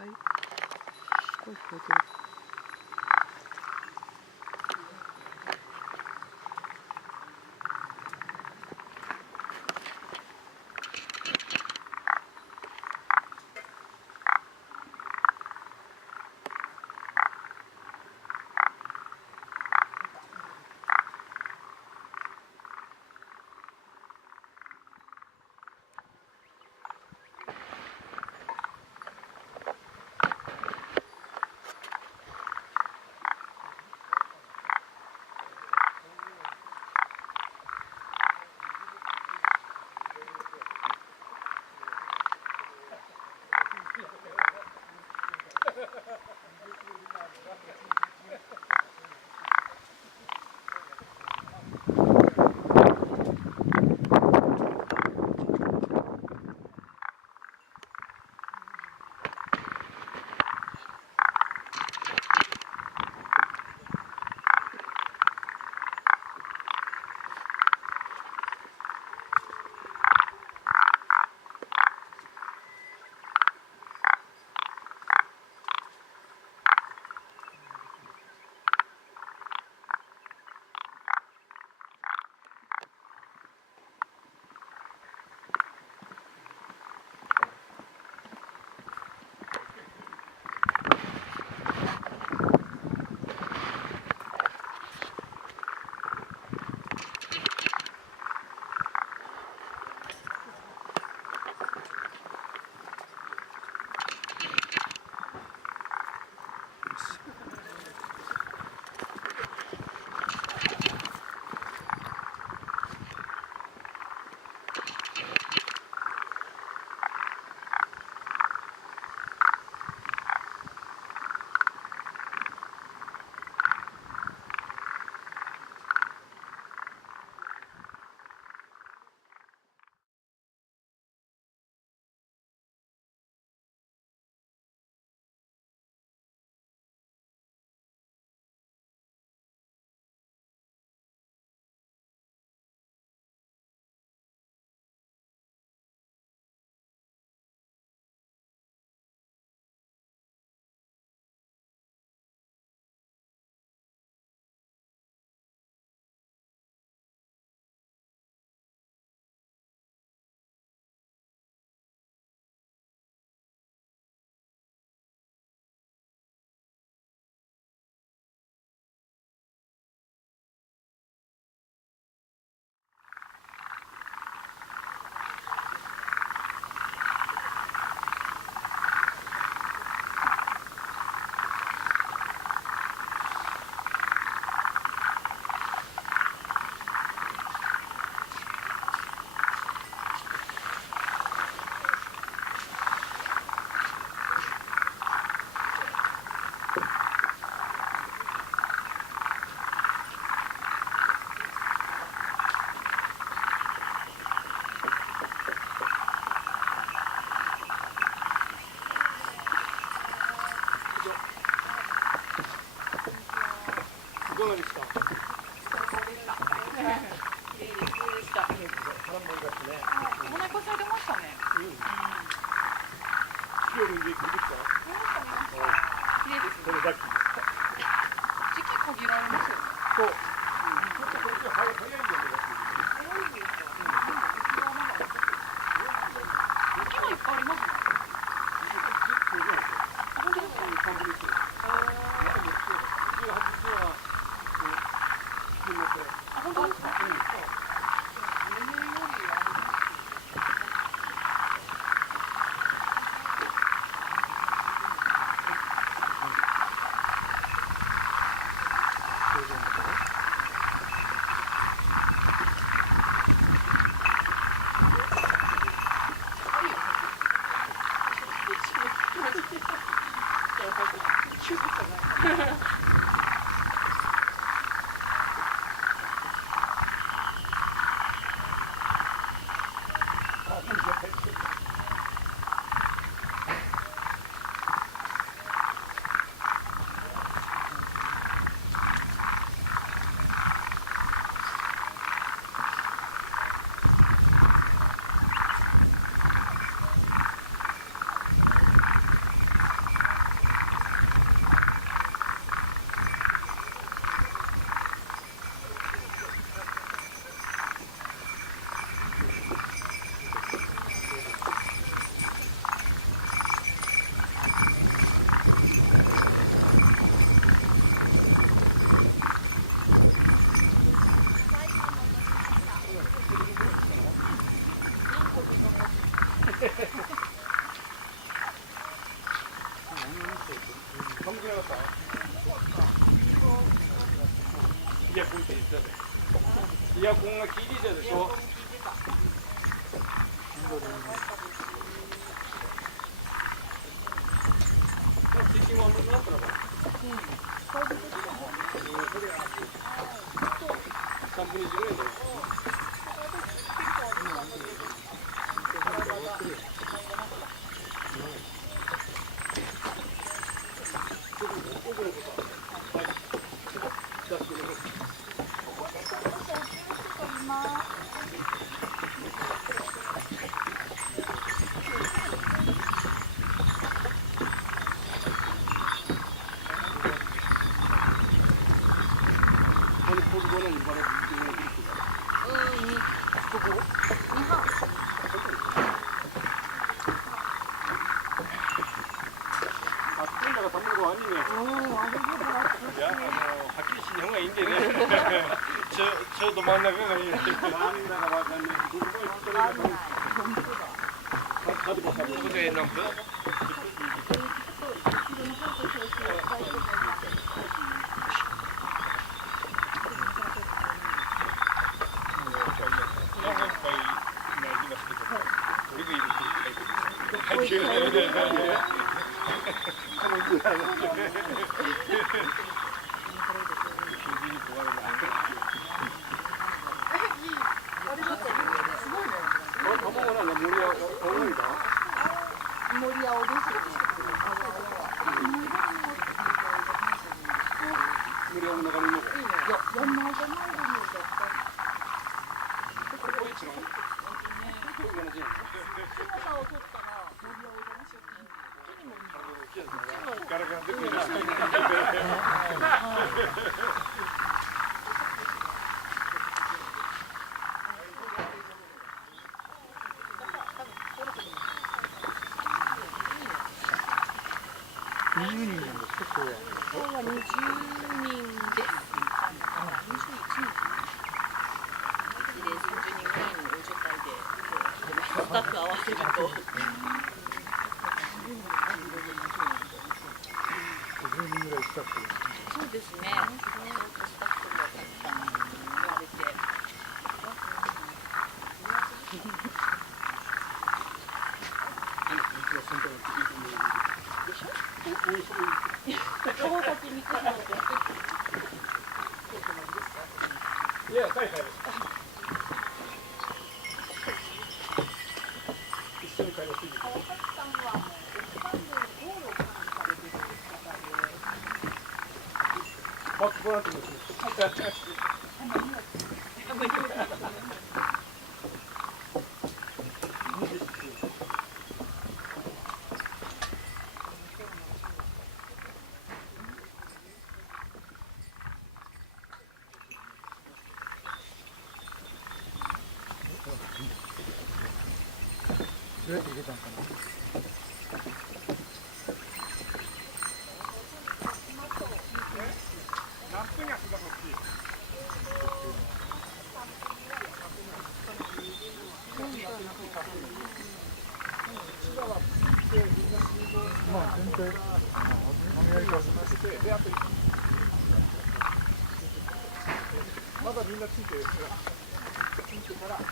ぱい声聞こえてる。かがでした？お腹空いてましたね。夜家来てきた？綺麗ですね。これだけ。時期限られますよね。そう。ちょっとこっちは早いんだよ。早いんですか。雪はいっぱいありますね。本当ですか。本当ですか。イヤコンって言ってたね。イヤコンが効いてたでしょ。敵もあんまりなったらば。3分の1ぐらいだよ。ちょうど真ん中がいいね。真ん中わかんない。ここで何分？スタッフ合わせると。そうですね。スタッフもたくさん言われて。大崎に来るので。いや、はいはい。一緒に会話する。バックボランティアですね。どうやって入れたんかな。何分やすんだこっち。まあ全体、雨やり方して、であとまだみんなついてるから、ついてからど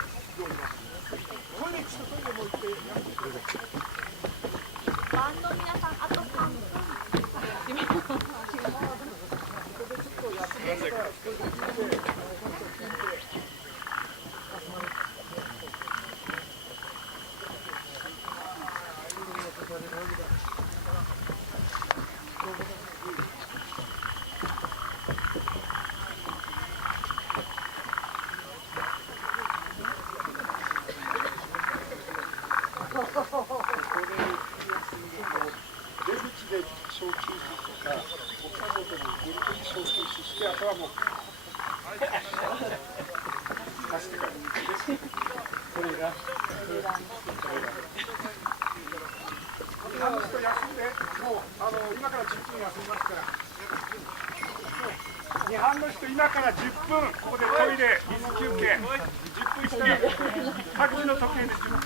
うします。トイレちょっとトイレも行ってやってくれる。バンド皆さんあと3分。出口で小休止とか、ご家族に出口小休止して、あとはもう走ってから。これが。あの人休んで、もう今から10分休みますから。日本の人今から10分、ここでトイレ、水休憩、10分したら各自の時計で10分。